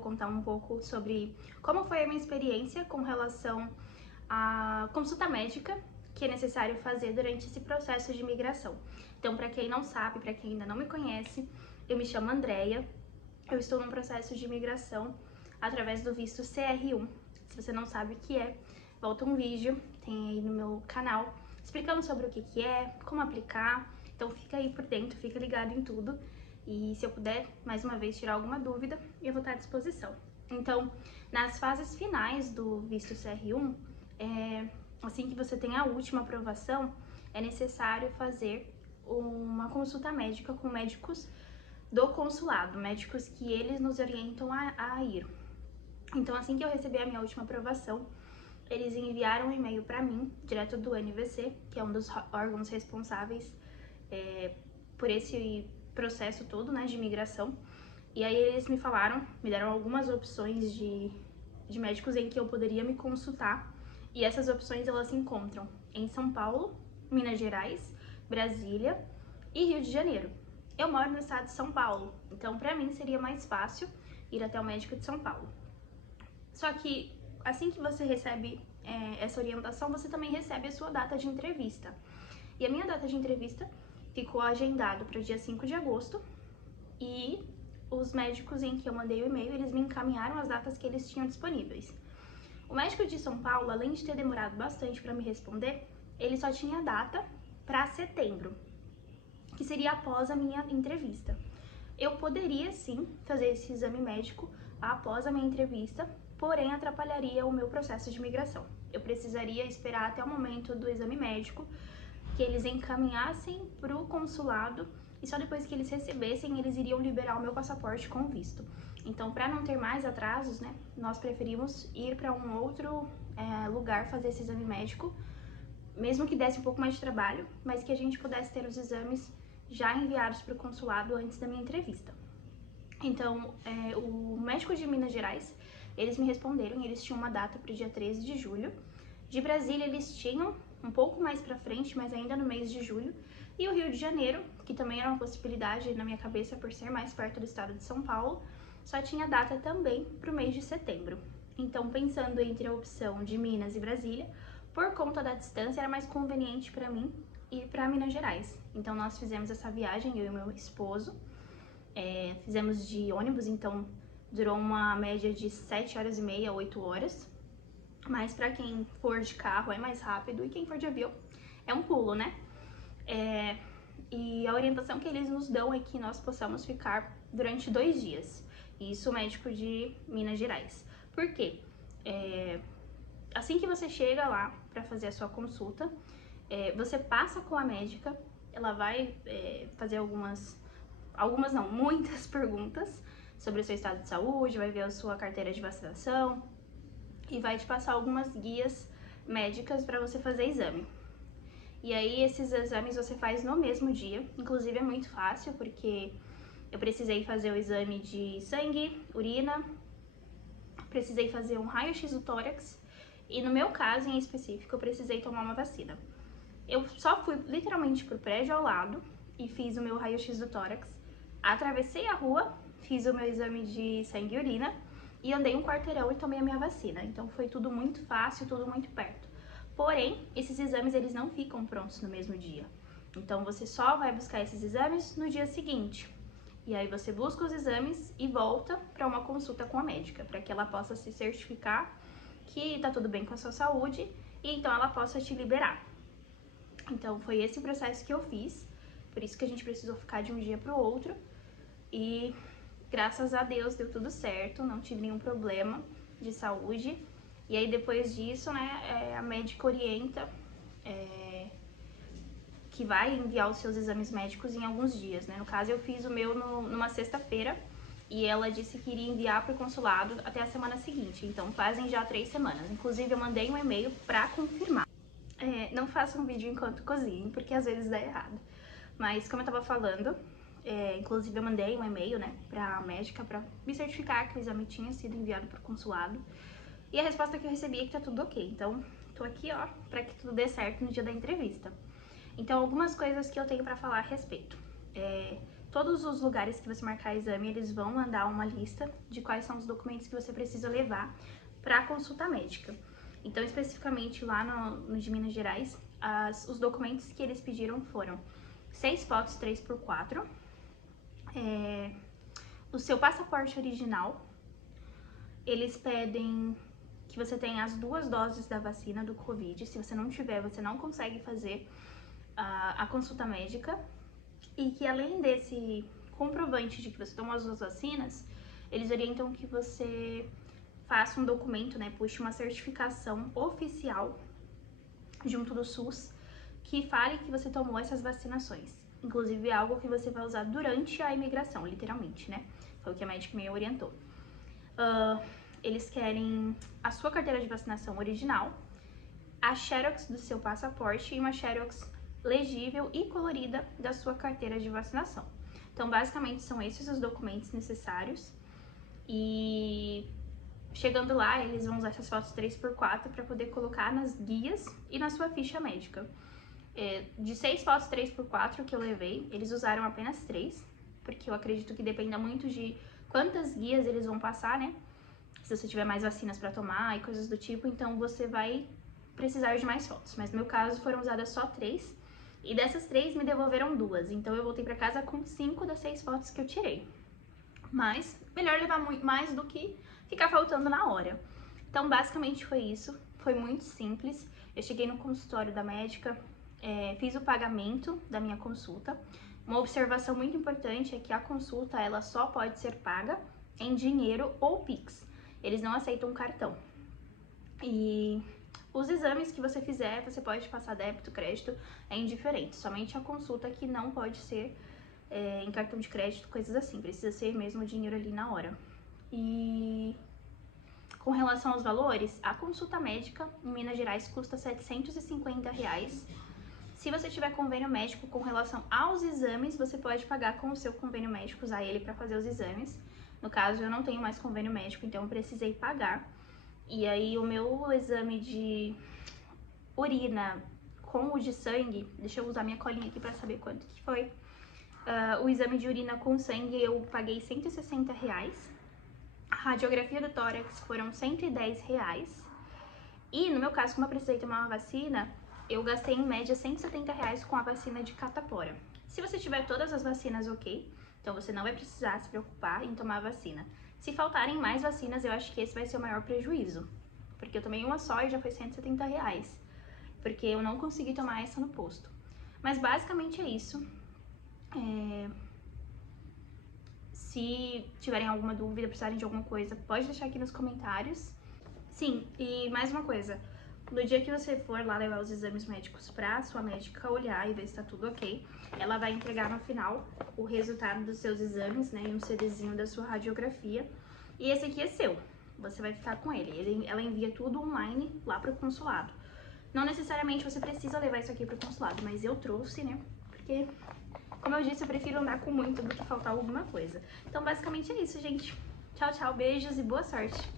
vou contar um pouco sobre como foi a minha experiência com relação à consulta médica que é necessário fazer durante esse processo de imigração. Então, para quem não sabe, para quem ainda não me conhece, eu me chamo Andreia, eu estou num processo de imigração através do visto CR1. Se você não sabe o que é, volta um vídeo, tem aí no meu canal, explicando sobre o que é, como aplicar. Então fica aí por dentro, fica ligado em tudo. E se eu puder, mais uma vez, tirar alguma dúvida, eu vou estar à disposição. Então, nas fases finais do visto CR1, assim que você tem a última aprovação, é necessário fazer uma consulta médica com médicos do consulado, médicos que eles nos orientam a ir. Então, assim que eu recebi a minha última aprovação, eles enviaram um e-mail para mim, direto do NVC, que é um dos órgãos responsáveis por esse processo todo, né, de imigração. E aí eles me falaram, me deram algumas opções de médicos em que eu poderia me consultar. E essas opções, elas se encontram em São Paulo, Minas Gerais, Brasília e Rio de Janeiro. Eu moro no estado de São Paulo, então para mim seria mais fácil ir até o médico de São Paulo. Só que assim que você recebe essa orientação, você também recebe a sua data de entrevista. E a minha data de entrevista ficou agendado para o dia 5 de agosto e os médicos em que eu mandei o e-mail, eles me encaminharam as datas que eles tinham disponíveis. O médico de São Paulo, além de ter demorado bastante para me responder, ele só tinha data para setembro, que seria após a minha entrevista. Eu poderia sim fazer esse exame médico após a minha entrevista, porém atrapalharia o meu processo de imigração. Eu precisaria esperar até o momento do exame médico, que eles encaminhassem para o consulado e só depois que eles recebessem, eles iriam liberar o meu passaporte com visto. Então, para não ter mais atrasos, né, nós preferimos ir para um outro lugar fazer esse exame médico, mesmo que desse um pouco mais de trabalho, mas que a gente pudesse ter os exames já enviados para o consulado antes da minha entrevista. Então, o médico de Minas Gerais, eles me responderam e eles tinham uma data para o dia 13 de julho. De Brasília, eles tinham um pouco mais para frente, mas ainda no mês de julho. E o Rio de Janeiro, que também era uma possibilidade na minha cabeça por ser mais perto do estado de São Paulo, só tinha data também para o mês de setembro. Então, pensando entre a opção de Minas e Brasília, por conta da distância, era mais conveniente para mim ir para Minas Gerais. Então, nós fizemos essa viagem, eu e meu esposo. Fizemos de ônibus, então durou uma média de 7 horas e meia, 8 horas. Mas para quem for de carro é mais rápido e quem for de avião é um pulo, né? E a orientação que eles nos dão é que nós possamos ficar durante 2 dias. Isso o médico de Minas Gerais. Por quê? Assim que você chega lá para fazer a sua consulta, você passa com a médica, ela vai fazer muitas perguntas sobre o seu estado de saúde, vai ver a sua carteira de vacinação e vai te passar algumas guias médicas para você fazer exame. E aí esses exames você faz no mesmo dia, inclusive é muito fácil porque eu precisei fazer o exame de sangue, urina, precisei fazer um raio-x do tórax e no meu caso em específico eu precisei tomar uma vacina. Eu só fui literalmente pro prédio ao lado e fiz o meu raio-x do tórax, atravessei a rua, fiz o meu exame de sangue e urina e andei um quarteirão e tomei a minha vacina. Então foi tudo muito fácil, tudo muito perto. Porém, esses exames eles não ficam prontos no mesmo dia. Então você só vai buscar esses exames no dia seguinte. E aí você busca os exames e volta para uma consulta com a médica, para que ela possa se certificar que tá tudo bem com a sua saúde e então ela possa te liberar. Então foi esse o processo que eu fiz, por isso que a gente precisou ficar de um dia para o outro e graças a Deus deu tudo certo, não tive nenhum problema de saúde. E aí depois disso, né, a médica orienta que vai enviar os seus exames médicos em alguns dias, né? No caso eu fiz o meu numa sexta-feira e ela disse que iria enviar para o consulado até a semana seguinte, então fazem já 3 semanas. Inclusive eu mandei um e-mail para confirmar. Não faça um vídeo enquanto cozinhe, porque às vezes dá errado. Mas como eu tava falando, inclusive eu mandei um e-mail, né, pra médica pra me certificar que o exame tinha sido enviado pro consulado. E a resposta que eu recebi é que tá tudo ok. Então, tô aqui, ó, pra que tudo dê certo no dia da entrevista. Então, algumas coisas que eu tenho pra falar a respeito. todos os lugares que você marcar exame, eles vão mandar uma lista de quais são os documentos que você precisa levar para a consulta médica. Então, especificamente lá no de Minas Gerais, os documentos que eles pediram foram 6 fotos 3x4, o seu passaporte original, eles pedem que você tenha as 2 doses da vacina do Covid. Se você não tiver, você não consegue fazer a consulta médica. E que além desse comprovante de que você tomou as 2 vacinas, eles orientam que você faça um documento, né, puxe uma certificação oficial junto do SUS que fale que você tomou essas vacinações. Inclusive é algo que você vai usar durante a imigração, literalmente, né? Foi o que a médica me orientou. Eles querem a sua carteira de vacinação original, a xerox do seu passaporte e uma xerox legível e colorida da sua carteira de vacinação. Então, basicamente, são esses os documentos necessários. E chegando lá, eles vão usar essas fotos 3x4 para poder colocar nas guias e na sua ficha médica. De 6 fotos 3x4 que eu levei, eles usaram apenas 3, porque eu acredito que dependa muito de quantas guias eles vão passar, né? Se você tiver mais vacinas para tomar e coisas do tipo, então você vai precisar de mais fotos. Mas no meu caso foram usadas só 3, e dessas 3 me devolveram 2, então eu voltei para casa com 5 das 6 fotos que eu tirei. Mas melhor levar mais do que ficar faltando na hora. Então basicamente foi isso, foi muito simples. Eu cheguei no consultório da médica, fiz o pagamento da minha consulta. Uma observação muito importante é que a consulta ela só pode ser paga em dinheiro ou Pix. Eles não aceitam cartão. E os exames que você fizer, você pode passar débito, crédito, é indiferente. Somente a consulta que não pode ser em cartão de crédito, coisas assim. Precisa ser mesmo dinheiro ali na hora. E com relação aos valores, a consulta médica em Minas Gerais custa R$ 750. Se você tiver convênio médico com relação aos exames, você pode pagar com o seu convênio médico, usar ele para fazer os exames. No caso, eu não tenho mais convênio médico, então eu precisei pagar. E aí o meu exame de urina com o de sangue, deixa eu usar minha colinha aqui pra saber quanto que foi. O exame de urina com sangue eu paguei R$ 160. A radiografia do tórax foram R$ 110. E no meu caso, como eu precisei tomar uma vacina, eu gastei em média R$ 170 com a vacina de catapora. Se você tiver todas as vacinas ok, então você não vai precisar se preocupar em tomar a vacina. Se faltarem mais vacinas, eu acho que esse vai ser o maior prejuízo. Porque eu tomei uma só e já foi R$ 170. Porque eu não consegui tomar essa no posto. Mas basicamente é isso. Se tiverem alguma dúvida, precisarem de alguma coisa, pode deixar aqui nos comentários. Sim, e mais uma coisa. No dia que você for lá levar os exames médicos pra sua médica olhar e ver se tá tudo ok, ela vai entregar no final o resultado dos seus exames, né, e um CDzinho da sua radiografia. E esse aqui é seu, você vai ficar com ele. Ela envia tudo online lá pro consulado. Não necessariamente você precisa levar isso aqui pro consulado, mas eu trouxe, né, porque, como eu disse, eu prefiro andar com muito do que faltar alguma coisa. Então, basicamente é isso, gente. Tchau, tchau, beijos e boa sorte!